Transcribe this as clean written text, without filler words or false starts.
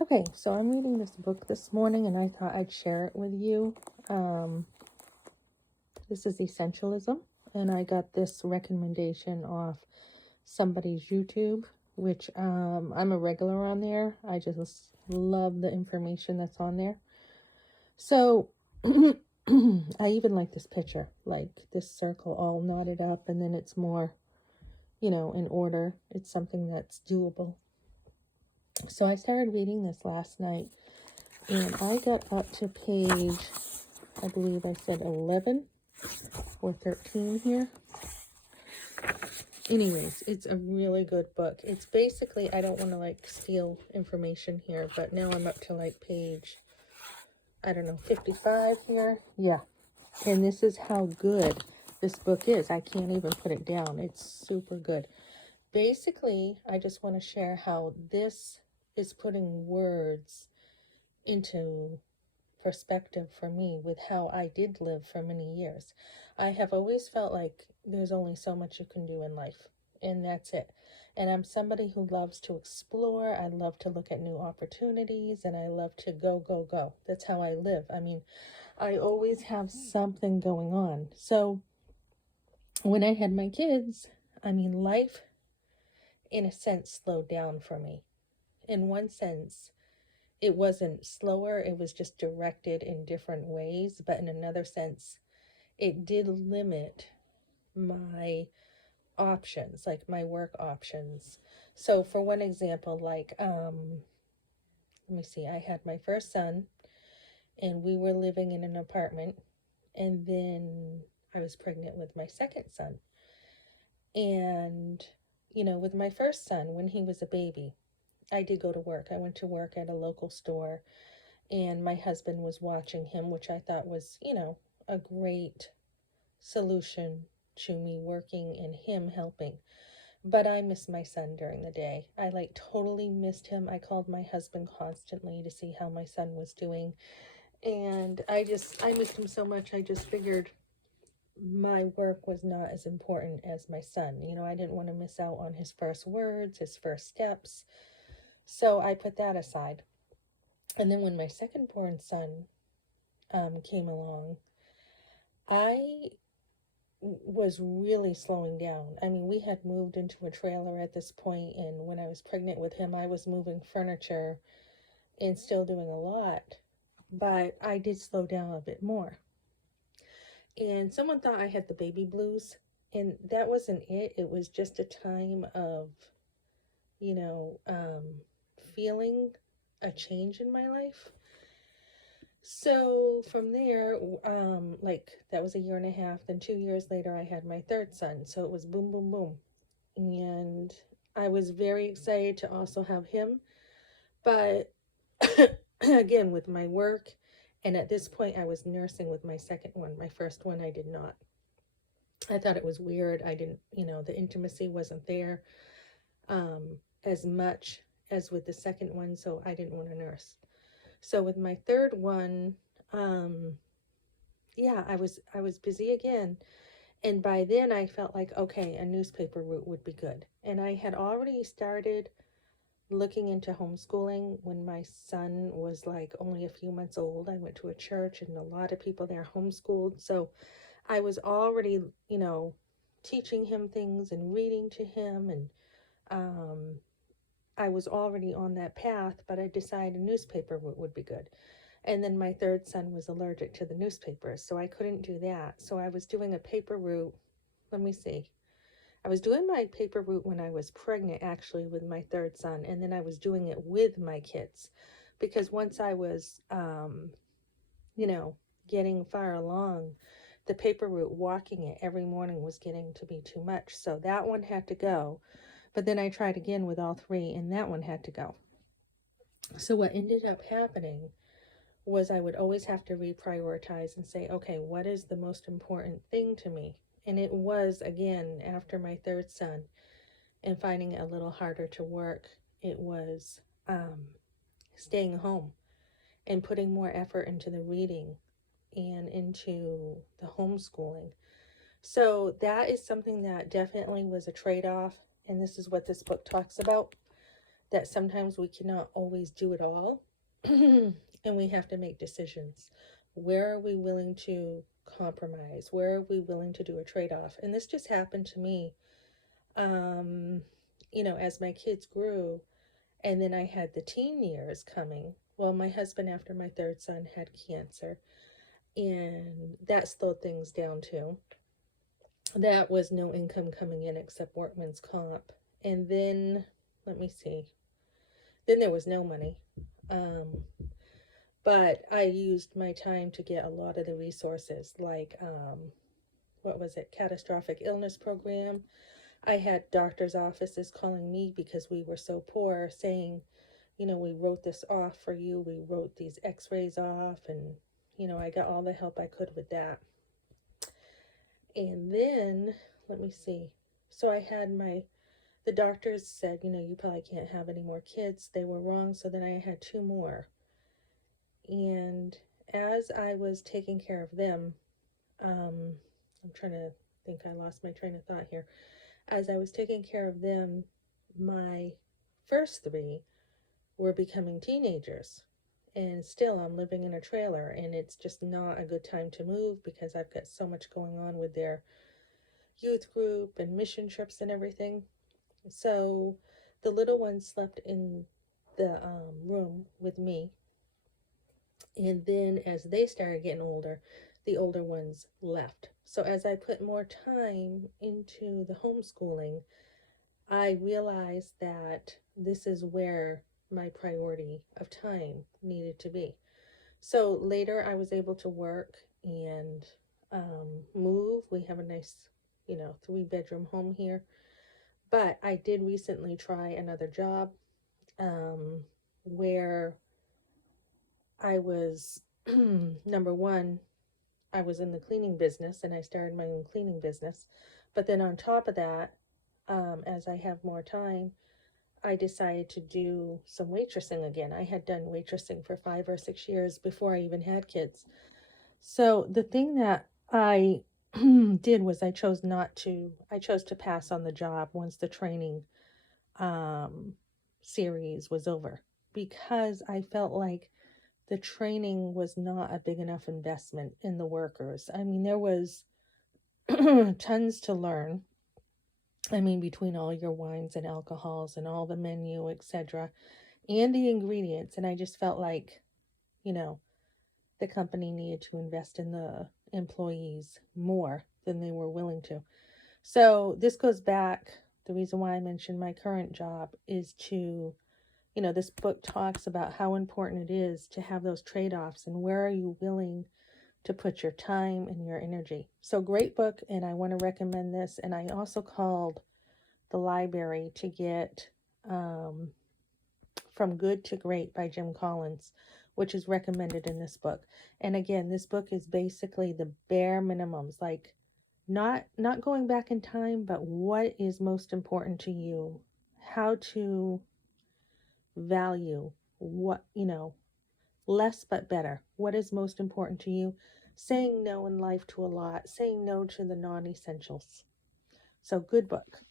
Okay, so I'm reading this book this morning and I thought I'd share it with you. This is Essentialism, and I got this recommendation off somebody's YouTube, which I'm a regular on there. I just love the information that's on there. So I even like this picture, like this circle all knotted up, and then it's more, in order. It's something that's doable. So I started reading this last night, and I got up to page, I believe I said 11 or 13 here. Anyways, it's a really good book. It's basically, I don't want to steal information here, but now I'm up to page, I don't know, 55 here. Yeah. And this is how good this book is. I can't even put it down. It's super good. Basically, I just want to share how this is putting words into perspective for me with how I did live for many years. I have always felt like there's only so much you can do in life, and that's it. And I'm somebody who loves to explore. I love to look at new opportunities, and I love to go, go, go. That's how I live. I mean, I always have something going on. So when I had my kids, I mean, life, in a sense, slowed down for me. In one sense, it wasn't slower, it was just directed in different ways. But in another sense, it did limit my options, like my work options. So for one example, let me see, I had my first son and we were living in an apartment, and then I was pregnant with my second son. And with my first son, when he was a baby, I did go to work. I went to work at a local store, and my husband was watching him, which I thought was, a great solution to me working and him helping. But I missed my son during the day. I totally missed him. I called my husband constantly to see how my son was doing. And I missed him so much. I just figured my work was not as important as my son. I didn't want to miss out on his first words, his first steps. So I put that aside. And then when my second born son came along, I was really slowing down. I mean, we had moved into a trailer at this point, and when I was pregnant with him, I was moving furniture and still doing a lot, but I did slow down a bit more. And someone thought I had the baby blues, and that wasn't it. It was just a time of, you know, um, feeling a change in my life. So from there, that was a year and a half. Then 2 years later, I had my third son. So it was boom, boom, boom. And I was very excited to also have him. But again, with my work, and at this point, I was nursing with my second one. My first one, I did not. I thought it was weird. I didn't, the intimacy wasn't there as much as with the second one. So I didn't want to nurse. So with my third one, yeah, I was busy again. And by then I felt like, okay, a newspaper route would be good. And I had already started looking into homeschooling when my son was only a few months old. I went to a church and a lot of people there homeschooled. So I was already, teaching him things and reading to him. And I was already on that path, but I decided a newspaper route would be good. And then my third son was allergic to the newspapers, so I couldn't do that. So I was doing a paper route. Let me see. I was doing my paper route when I was pregnant, actually, with my third son. And then I was doing it with my kids. Because once I was, getting far along, the paper route, walking it every morning was getting to be too much. So that one had to go. But then I tried again with all three, and that one had to go. So what ended up happening was I would always have to reprioritize and say, okay, what is the most important thing to me? And it was, again, after my third son and finding it a little harder to work, it was staying home and putting more effort into the reading and into the homeschooling. So that is something that definitely was a trade-off. And this is what this book talks about. that sometimes we cannot always do it all. And we have to make decisions. Where are we willing to compromise? Where are we willing to do a trade-off? And this just happened to me, um, as my kids grew, and then I had the teen years coming. Well, my husband, after my third son, had cancer, and that slowed things down too. That was no income coming in except workman's comp. And then, let me see, then there was no money. Um, but I used my time to get a lot of the resources, like, what was it, catastrophic illness program. I had doctor's offices calling me because we were so poor, saying, we wrote this off for you. We wrote these x-rays off, and, I got all the help I could with that. And then, let me see. So I had the doctors said, you probably can't have any more kids. They were wrong. So then I had 2 more. And as I was taking care of them, I'm trying to think, I lost my train of thought here. As I was taking care of them, my first 3 were becoming teenagers. And still, I'm living in a trailer, and it's just not a good time to move because I've got so much going on with their youth group and mission trips and everything. So the little one slept in the room with me. And then as they started getting older, the older ones left. So as I put more time into the homeschooling, I realized that this is where my priority of time needed to be. So later I was able to work and move. We have a nice, 3-bedroom home here. But I did recently try another job where I was, number one, I was in the cleaning business and I started my own cleaning business. But then on top of that, as I have more time, I decided to do some waitressing again. I had done waitressing for 5 or 6 years before I even had kids. So the thing that I did was I chose to pass on the job once the training series was over, because I felt like the training was not a big enough investment in the workers. I mean, there was tons to learn. I mean, between all your wines and alcohols and all the menu, etc., and the ingredients. And I just felt like, the company needed to invest in the employees more than they were willing to. So this goes back. The reason why I mentioned my current job is to, this book talks about how important it is to have those trade-offs and where are you willing to put your time and your energy. So great book, and I want to recommend this. And I also called the library to get From Good to Great by Jim Collins, which is recommended in this book. And again, this book is basically the bare minimums, like not going back in time, but what is most important to you, how to value what, less but better. What is most important to you? Saying no in life to a lot, saying no to the non-essentials. So good book.